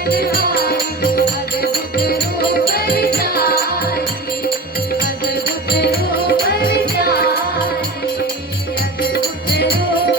परिदारुटे गो परिचारुलो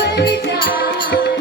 बलिदान